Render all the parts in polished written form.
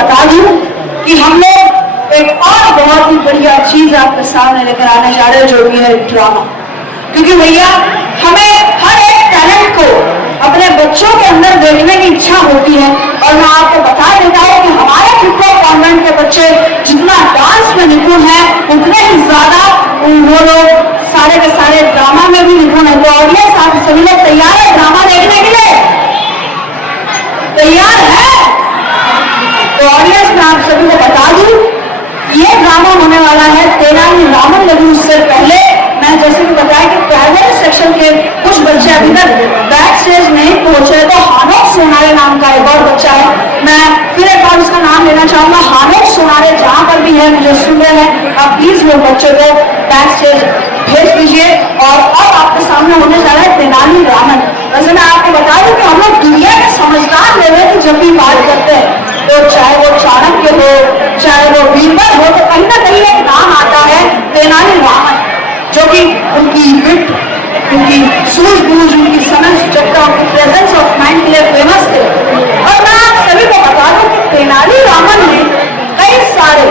बता दूं कि हम लोग एक और बहुत ही बढ़िया चीज आपके सामने लेकर आने जा रहे हैं, जो भी है ड्रामा। क्योंकि भैया हमें हर एक टैलेंट को अपने बच्चों के अंदर देखने की इच्छा होती है। और मैं आपको बता देता हूँ कि हमारे त्रिपुरा कॉन्वेंट के बच्चे जितना डांस में निपुण है, उतने ही ज्यादा वो लोग सारे के सारे ड्रामा में भी निपुण है। तो ऑडियंस आप सभी लोग तैयार है ड्रामा देखने के लिए? तैयार है? तो ऑडियंस में आप सभी को बता दूं, ये ड्रामा होने वाला है तेनाली रामन। लेकिन उससे पहले मैं जैसे कि बताया कि प्राइमरी सेक्शन के कुछ बच्चे अभी तक बैक स्टेज नहीं पहुंचे, तो हानोक सोनारे नाम का एक और बच्चा है, मैं फिर एक बार उसका नाम लेना चाहूंगा। हानोक सोनारे जहां पर भी है मुझे सुन रहे हैं, आप प्लीज वो बच्चे को बैक स्टेज भेज दीजिए। और अब आपके सामने होने जा रहा है तेनाली रामन। वैसे मैं आपको बता दूं कि हम लोग दुनिया के समझदार लेवल की जब भी बात करते हैं, तो चाहे वो चाणक्य हो, चाहे वो बीरबल हो, तो कहीं ना कहीं एक नाम आता है तेनाली रामन, जो कि उनकी विट, उनकी सूझबूझ, उनकी समझ चक्का, उनकी प्रेजेंस ऑफ माइंड के लिए फेमस थे। और मैं आप सभी को बता दूं कि तेनाली रामन ने कई सारे,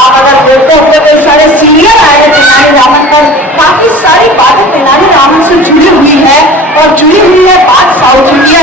आप अगर देखते हो कई सारे सीरियल आए हैं तेनाली रामन पर, काफी सारी बातें तेनाली रामन से जुड़ी हुई है। और जुड़ी हुई है बात साउथ इंडिया।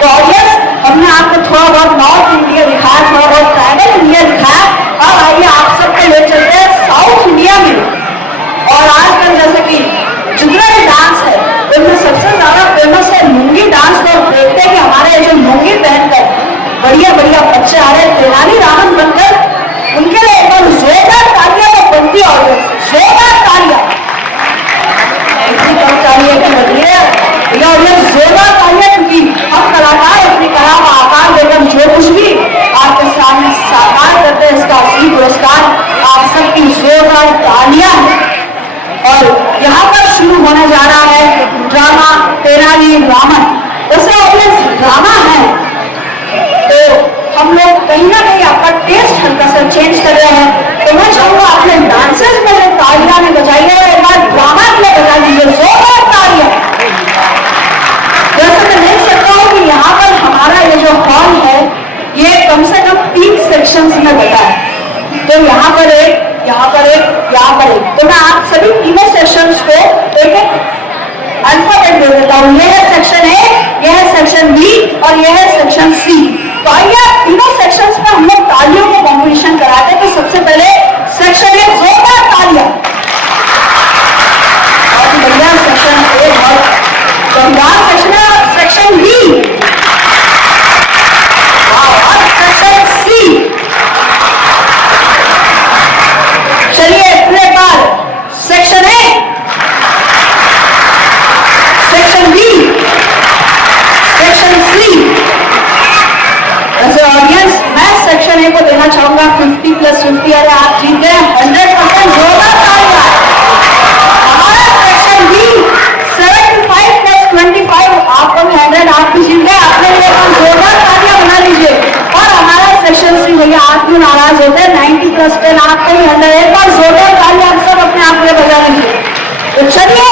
तो ऑडियंस हमने आपको थोड़ा बहुत नॉर्थ इंडिया दिखाया, थोड़ा बहुत ट्राइबल इंडिया दिखाया। अब आइए आप सबको ले चलते हैं साउथ इंडिया में। और आजकल जैसे कि जितना भी डांस है उनमें सबसे ज्यादा फेमस है लुंगी डांस। तो देखते हैं कि हमारे जो लुंगी पहनकर बढ़िया बढ़िया बच्चे आ रहे हैं तेनाली रामन बनकर, उनके लिए एक बार जोरदार तालियां तो बनती है। ऑडियंस जोरदार तालियां, कम तालियां की बनती है भैया ऑडियंस, जोरदार तालियां, क्योंकि हम कलाकार अपनी कला का आकार देकर जो कुछ भी आपके सामने साकार करते हैं, इसका असली पुरस्कार आप सबकी जोरदार तालियां है। और यहाँ पर शुरू होने जा रहा है ड्रामा तेनाली रामन। वैसे ऑडियंस ड्रामा है तो हम लोग कहीं ना कहीं आपका टेस्ट हल्का सा चेंज कर रहे हैं। तो मैं चाहूंगा आपने डांसेस में जो तालियां ने बजाई है, एक बार ड्रामा के लिए बजा दीजिए जोरदार तालियां। वैसे मैं देख सकता हूँ कि यहाँ पर हमारा ये जो हॉल है ये कम से कम 3 सेक्शंस में बटा है। तो यहाँ पर एक, यहाँ पर एक, यहाँ पर एक, तो मैं आप सभी तीनों सेक्शंस को एक एक अल्फाबेट दे देता हूँ। यह है सेक्शन ए, यह है सेक्शन बी और यह है सेक्शन सी। तो आइए तीनों सेक्शंस में हम लोग तालियों को कॉम्पिटिशन कराते हैं। तो सबसे पहले सेक्शन ए, जोरदार तालियां। और बढ़िया सेक्शन ए, बहुत शानदार सेक्शन है। सेक्शन बी और सेक्शन सी। चलिए फिर एक बार section A, section B, section C. वैसे ऑडियंस मैं सेक्शन ए को देना चाहूंगा 50+50। अरे आप जीत गए 100%, जोरदार तालियां। हमारा सेक्शन बी 75+25, आपको भी 100, आप भी जीत गए। अपने लिए जोरदार तालियां बना लीजिए। और हमारा सेक्शन सी भैया आप क्यों नाराज होते हैं, 90+10, आपको भी 100। एक बार जोरदार तालियां आप सब अपने आप लिए बजा लीजिए। तो चलिए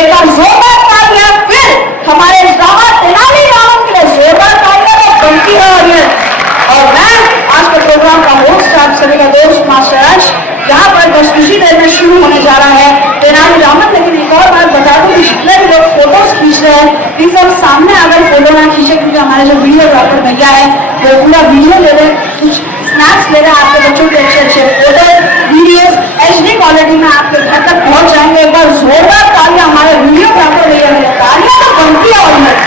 एक बार जोरदार तालियां फिर हमारे ड्रामा तेनाली रामन के लिए, जोरदार तालियां तो बनती है। और मैं आज के प्रोग्राम का होस्ट आप सभी का दोस्त मास्टर अर्श, यहाँ पर बस कुछ ही देर में शुरू होने जा रहा है तेनाली रामन। लेकिन एक और बात बता दूं कि जितने भी लोग फोटोज खींच रहे हैं प्लीज सब सामने अगर फोटो ना खींचे, क्योंकि हमारे जो वीडियोग्राफर भैया है वो पूरा वीडियो ले रहे, कुछ स्नैप्स ले रहे हैं आपके बच्चों के अच्छे अच्छे फोटो वीडियोज HD क्वालिटी में आपके घर तक पहुंच जाएंगे। एक बार जोरदार तालियां हमारे वीडियोग्राफर भैया ने, तालियां तो बनती है ऑडियंस।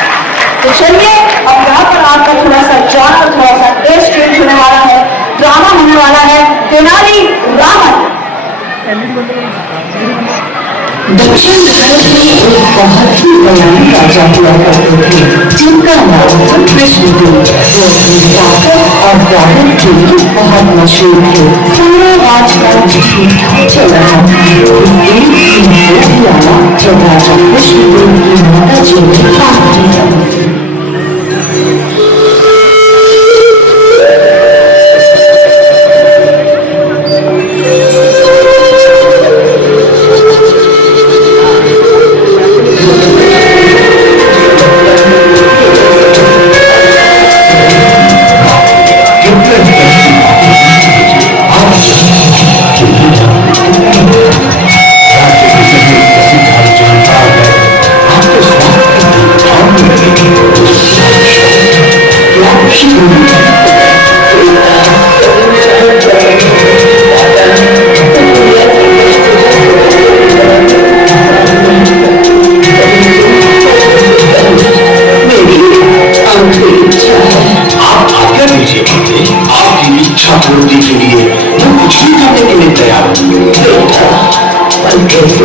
तो चलिए अब यहाँ पर आपका थोड़ा सा जॉनर, थोड़ा सा टेस्ट चेंज होने वाला है। ड्रामा होने वाला है तेनाली रामन। दक्षिण भारत में एक बहुत ही बयान राजा हुआ करते थे, जिनका नाम था कृष्णदेव। वो अपनी ताकत और ताकत के लिए बहुत मशहूर थे। पूरा राजकाज ठीक ठाक चल रहा था। एक दिन वो भी आया जब राजा कृष्णदेव की माता जी ने पार्टी करनी थी। इच्छा पूर्ति के लिए वो कुछ भी करने के लिए तैयार होंगे। पर कैसे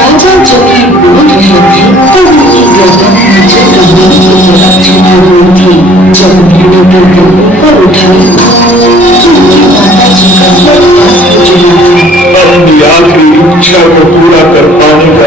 राजा जब ये बोल रहे थे तब उनकी गर्दन नीचे जमीन की तरफ झुकी हुई थी। जब उन्होंने गर्दन ऊपर उठाई तो उनकी माता जी का सर पास हो चुका था। अपनी आखिरी इच्छा को पूरा कर पाने का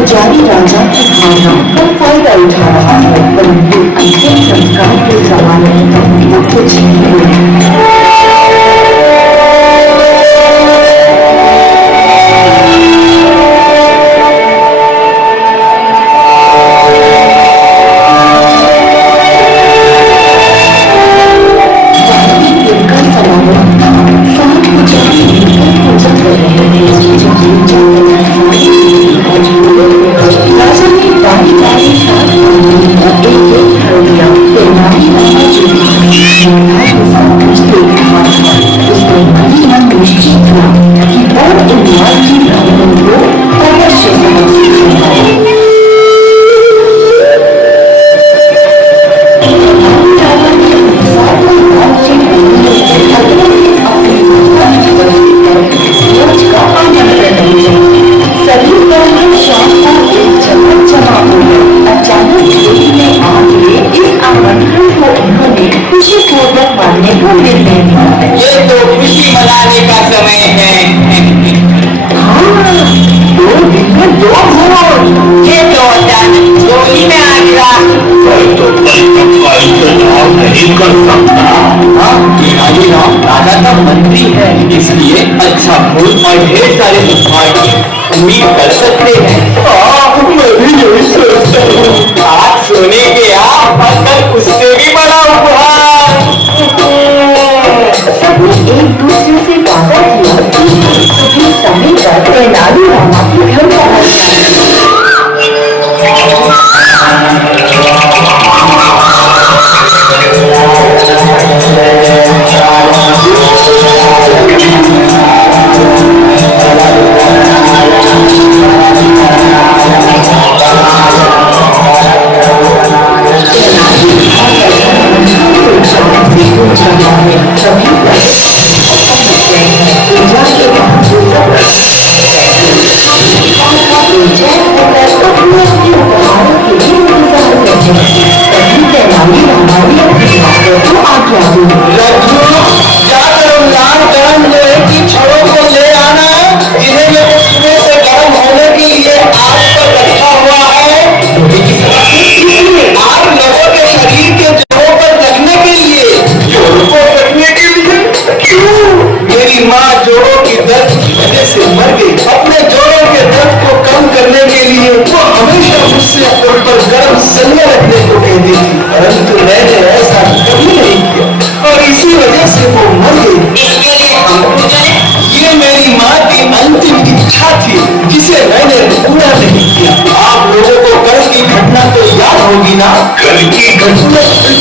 पुजारी राजा की भावनाओं का फायदा उठा रहा है, परंतु अंतिम संस्कार के जमाने में कुछ नहीं हुआ। तो बिल्कुल समझा। हाँ, तेनालीराम राजा का मंत्री है, इसलिए अच्छा भोज और ढेर सारे उपहार की उम्मीद कर सकते हैं। मैं भी यही सोचता हूँ। आज सोने के आप और कल उससे भी बड़ा उपहार। सबने एक दूसरे से वादा किया कि सभी समय पर तेनालीराम के घर पहुंच जाएंगे। कल की घटना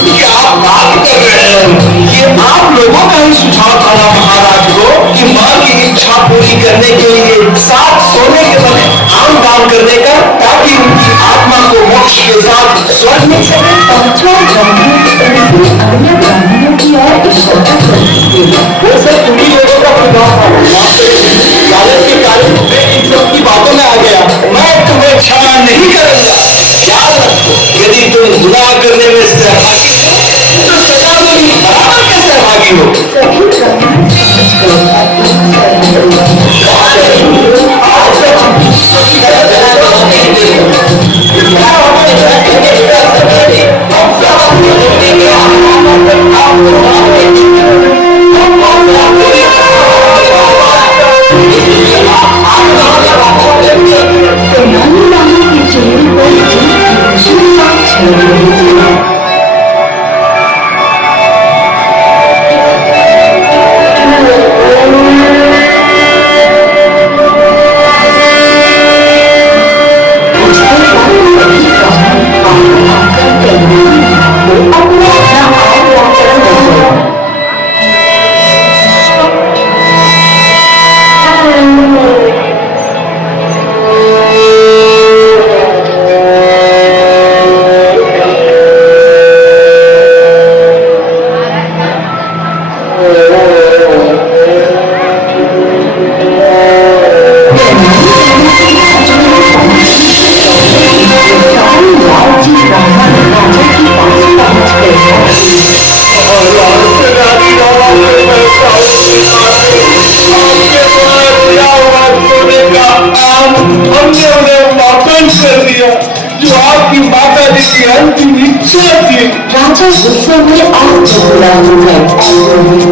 क्या बात कर रहे हैं? ये आप लोगों का ही सुझाव था ना महाराज को कि माँ की इच्छा पूरी करने के लिए साथ सोने के समय आम दान करने का, ताकि उनकी आत्मा को मोक्ष के साथ स्वर्ग मिल सके। अन्य ब्राह्मणों की ओर इशारा करते वो सब उन्हीं लोगों का प्रभाव था। लालच के कारण मैं इन सब की बातों में आ गया। मैं तुम्हें क्षमा नहीं करूंगा। याद रखो, यदि तुम गुनाह करने में सहभागी हो तो सजा में भी बराबर के सहभागी हो।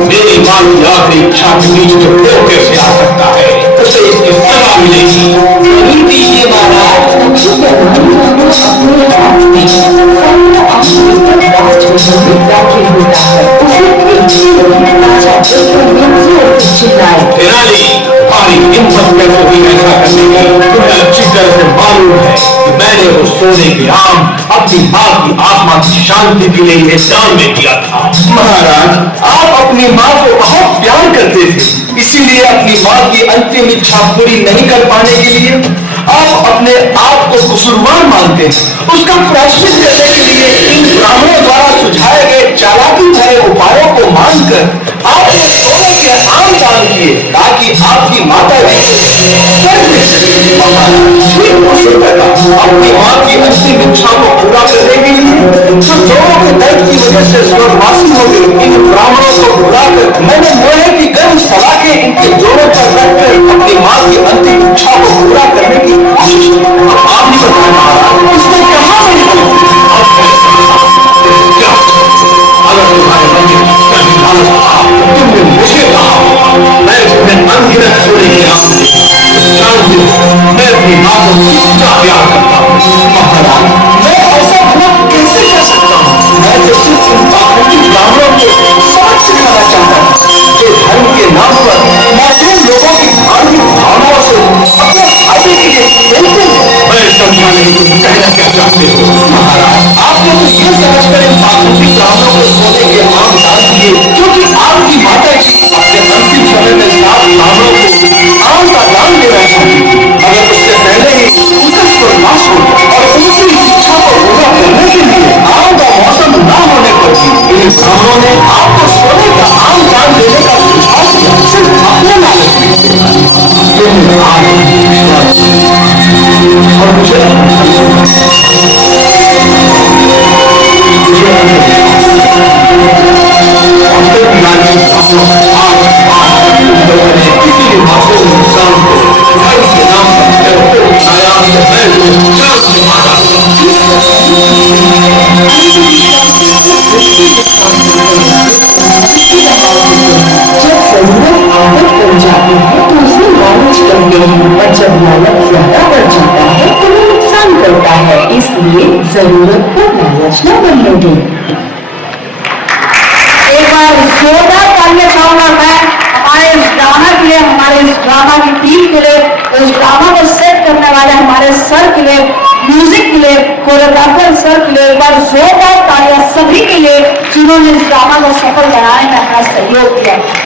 मेरी मां की आखिरी इच्छा के बीच में वो कैसे आ सकता है? उसे इसकी सजा मिलेगी। नहीं दीजिए महाराज। तेनाली, तुम्हारी हिम्मत कैसे हुई ऐसा करने की? तुम्हें अच्छी तरह से मालूम है कि मैंने वो सोने के आम अपनी माँ की आत्मा की शांति के लिए दान में दिया था। महाराज, आप अपनी माँ को बहुत प्यार करते थे, इसीलिए अपनी माँ की अंतिम इच्छा पूरी नहीं कर पाने के लिए आप अपने आप को कसूरवार मानते हैं। उसका प्रायश्चित करने के लिए इन ब्राह्मणों द्वारा सुझाए गए चालाकी भरे उपायों को मानकर आपने सोने के आम दान किए, ताकि आपकी माता जी अपनी माँ की अंतिम इच्छा को पूरा करने के लिए जो दोनों के दर्द की वजह से स्वर्गवासी हो गए, इन ब्राह्मणों को बुलाकर मैंने लोहे की गर्म सलाखें इनके जोड़ों पर रखकर अपनी माँ की अंतिम इच्छा को पूरा करने की कोशिश की। आप नहीं बताना इसमें कहाँ मेरी गलती? अगर तुम्हारी समझते हो? महाराज, आपने तो ये समझकर इन प्राकृतिक ब्राह्मणों को सोने के आम दान दिए क्योंकि आपकी माता जी अपने अंतिम समय में 7 ब्राह्मणों को आम का दान देना चाहती थी। अगर उससे पहले ही उनका स्वर्गवास हो गया और उनकी इच्छा को पूरा करने के लिए आम का मौसम न होने पर भी इन ब्राह्मणों ने आपको सोने का आम दान देने का सुझाव दिया, सिर्फ अपने लालच में। और मुझे जब जरूरत आदत बन जाती है तो उसे लालच करते हैं और जब लालच ज्यादा बढ़ जाता है तो वो नुकसान करता है, इसलिए जरूरत पर लालच न बनने दें। एक बार जोरदार तालियां चाहूंगा मैं हमारे इस ड्रामा के लिए, हमारे इस ड्रामा की टीम के लिए, इस ड्रामा को सेट करने वाले हमारे सर के लिए, म्यूजिक के लिए, कोरियोग्राफर सर के लिए। एक बार जोरदार तालियां सभी के लिए जिन्होंने इस ड्रामा को सफल बनाने में अपना सहयोग किया।